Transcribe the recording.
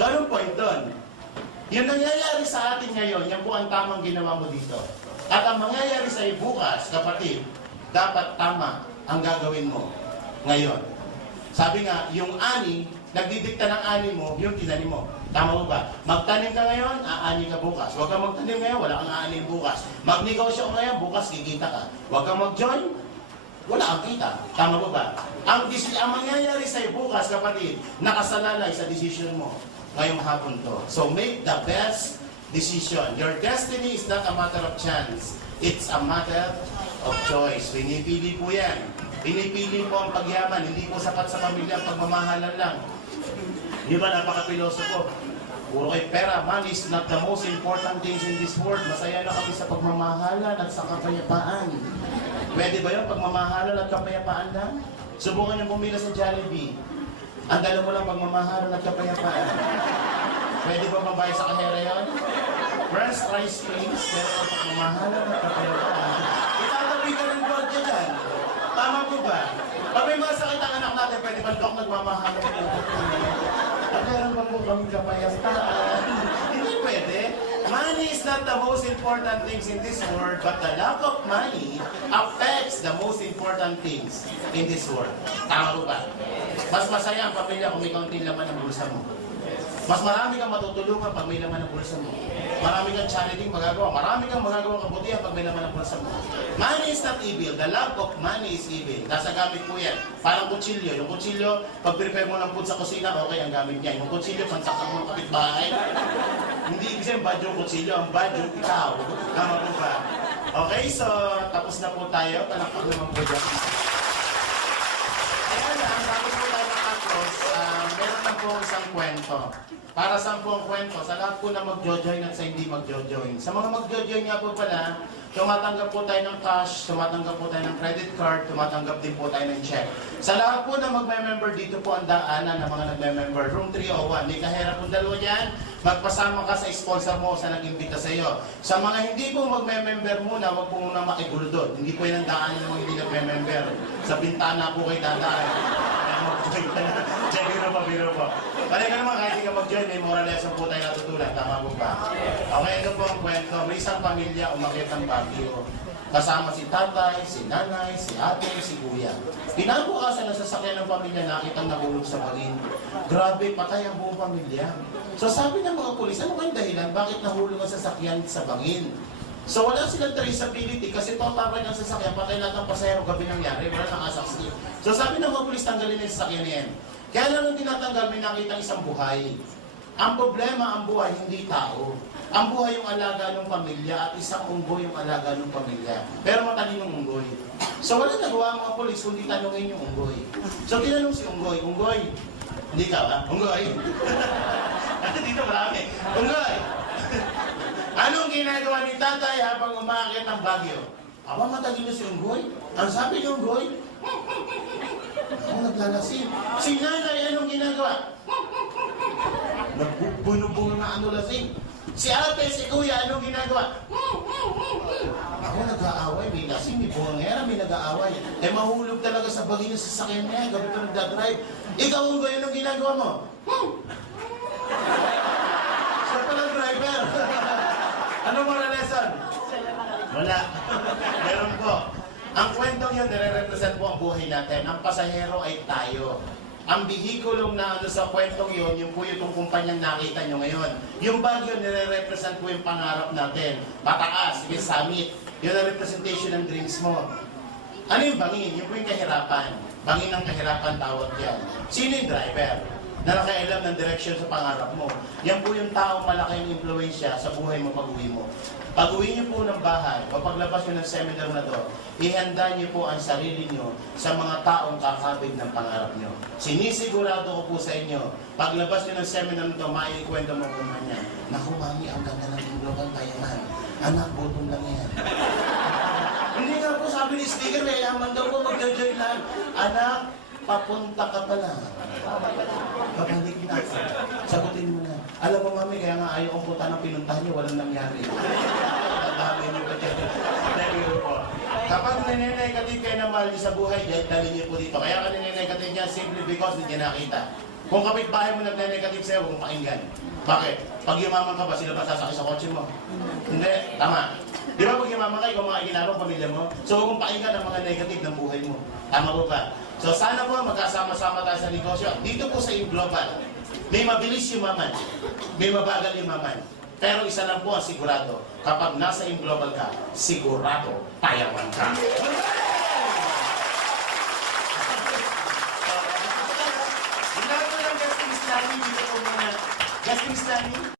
So, anong point doon? Yung nangyayari sa atin ngayon, yan po ang tamang ginawa mo dito. At ang mangyayari sa iyo bukas, kapatid, dapat tama ang gagawin mo ngayon. Sabi nga, yung ani, nagdidikta ng ani mo, yung tinanim mo. Tama mo ba? Magtanim ka ngayon, aani ka bukas. Huwag kang magtanim ngayon, wala kang aanin bukas. Magnegosyo ka ngayon, bukas kikita ka. Huwag kang mag-join, wala kang kita. Tama mo ba? Ang mangyayari sa iyo bukas, kapatid, nakasalalay sa decision mo ngayong hapon to. So make the best decision. Your destiny is not a matter of chance. It's a matter of choice. Pinipili po yan. Pinipili po ang pagyaman. Hindi po sapat sa pamilya ang pagmamahalan lang. Di ba napaka-pilosopo? Puro kay pera. Money is not the most important things in this world. Masaya na kami sa pagmamahalan at sa kapayapaan. Pwede ba yun? Pagmamahalan at kapayapaan lang? Subukan niyo pumila sa Jollibee. Ang dala mo lang pagmamahalan at kapayapaan. Pwede ba mabayad sa kahera yun? French fries, please. Pero ang pagmamahalan at kapayapaan. Itatabi ka ng gwardiya dyan. Tama po ba? Pag may mga sakit ang anak natin, pwede ba dok nagmamahalan ng kapayapaan? At meron ba po kami kapayapaan? Hindi pwede. Money is not the most important things in this world, but the lack of money affects the most important things in this world. Tama po ba? Mas masaya ang pamilya kung may kaunting laman ng bulsa mo. Mas marami kang matutulungan pag may laman ng bulsa mo. Marami kang charity magagawa. Marami kang magagawa kabutihan pag may laman ng bulsa mo. Money is not evil. The lack of money is evil. Nasa gamit po yan. Parang kutsilyo. Yung kutsilyo, pag prepare mo ng food sa kusina, okay ang gamit niya. Yung kutsilyo, pansaksak mo ng kapitbahay. Hindi ibig sabihin bad yung kutsilyo. Ang bad yung ikaw. Tama po ba? Okay, so tapos na po tayo. Palakpak naman po dyan. Ayan lang, tapos po tayo makatapos. Meron na po isang kwento. Para saan po ang kwento? Sa lahat po na mag-jojoin at sa hindi mag-jojoin. Sa mga mag-jojoin nga po pala, tumatanggap po tayo ng cash, tumatanggap po tayo ng credit card, tumatanggap din po tayo ng check. Sa lahat po na magme-member dito po ang daanan ng mga nagme-member. Room 301. May kahera pong dalawa dyan. Magpasama ka sa sponsor mo sa nag-imbita sa iyo. Sa mga hindi po magme-member muna, huwag po muna makigulo doon. Hindi po yan ang daanan ng mga hindi nagme-member. Sa bintana po kayo dadaan. Mag-join ka na. Biro po. Kaya ka naman, kahit hindi ka mag-join, may moral lesson po tayo natutunan. Tama po ba? Okay, ito po ang kwento. May isang pamilya umakyat ng Baguio. Kasama si tatay, si nanay, si ate, si kuya. Pinabukasan ng sasakyan ng pamilya, nakitang nahulog sa bagin. Grabe, patay ang buong pamilya. So sabi ng mga pulis, ano kayong dahilan? Bakit nahulog ang sasakyan sa bangin? So wala silang traceability kasi total ng sasakyan, patay lahat ng pasahero gabi nangyari, wala nang asaksi. So sabi ng mga pulis, tanggalin yung sasakyan niyan. Kaya lang nung tinatanggal, may nakita isang buhay. Ang problema, ang buhay, hindi tao. Ang buhay yung alaga ng pamilya at isang unggoy yung alaga ng pamilya. Pero matalinong unggoy. So wala nagawa ang mga polis kundi tanungin yung unggoy. So tinanong si unggoy, Unggoy, hindi ka ba? Unggoy? At dito marami. Unggoy! Anong ginagawa ni tatay habang umaakit ng Baguio? Aba, matalino si unggoy. Ang sabi ni unggoy, ako naglalasing. Si nanay, anong ginagawa? Nagbuno-buno na ano lasing. Si ate, si kuya, anong ginagawa? Ako nag-aaway, may lasing, may bungangera, may nag-aaway. Eh mahulog talaga sa bagay ng sasakyan niya, gabi pa nagdadrive. Ikaw, unggoy, anong ginagawa mo? Siya palang driver. Anong moral lesson? Wala. Meron po. Ang kwentong yun, nire-represent po ang buhay natin. Ang pasahero ay tayo. Ang bihikulong na ano sa kwentong yun, yung po yung kumpanyang nakita nyo ngayon. Yung Baguio, nire-represent po yung pangarap natin. Pataas, yung summit. Yun ang representation ng dreams mo. Ano yung bangin? Yung po yung kahirapan. Bangin ng kahirapan tawag yan. Sino yung driver? Na nakailam ng direction sa pangarap mo. Yan po yung taong malaki ang impluensya sa buhay mo pag-uwi mo. Pag-uwi niyo po ng bahay o paglabas niyo ng seminar na to, ihanda niyo po ang sarili niyo sa mga taong kakabig ng pangarap niyo. Sinisigurado ko po sa inyo, paglabas niyo ng seminar na to, maikwento mo po man yan. Naku, mami, ang ganda ng ingloban tayo man. Anak, bottom lang yan. Hindi nga po sabi ni speaker, may yaman daw po mag-join lang. Anak, papunta ka pa lang. Kapag hindi kinasa, sagutin mo na. Alam mo, mami, kaya nga ayaw kong punta ng pinuntahan niyo, walang nangyari. Tatami niyo pa dyan. Kapag ninenegate kayo na mahal niyo sa buhay, dali niyo po dito. Kaya ka ninenegate niya simply because hindi niya nakita. Kung kapitbahay mo nagne-negative sa'yo, huwag mong pakinggan. Bakit? Pag yumaman ka ba, sila ba sasakay sa kotse mo? Hindi. Tama. Di ba pag yumaman ka, ikaw mga ikinarong pamilya mo? So huwag mong pakinggan ang mga negative ng buhay mo. Tama po ba? So sana po magkasama-sama tayo sa negosyo. Dito po sa Global, may mabilis yumaman, may mabagal yumaman. Pero isa lang po ang sigurado, kapag nasa Global ka, sigurado payaman ka. Dito po lang, Justin Stanley, dito po muna. Justin Stanley.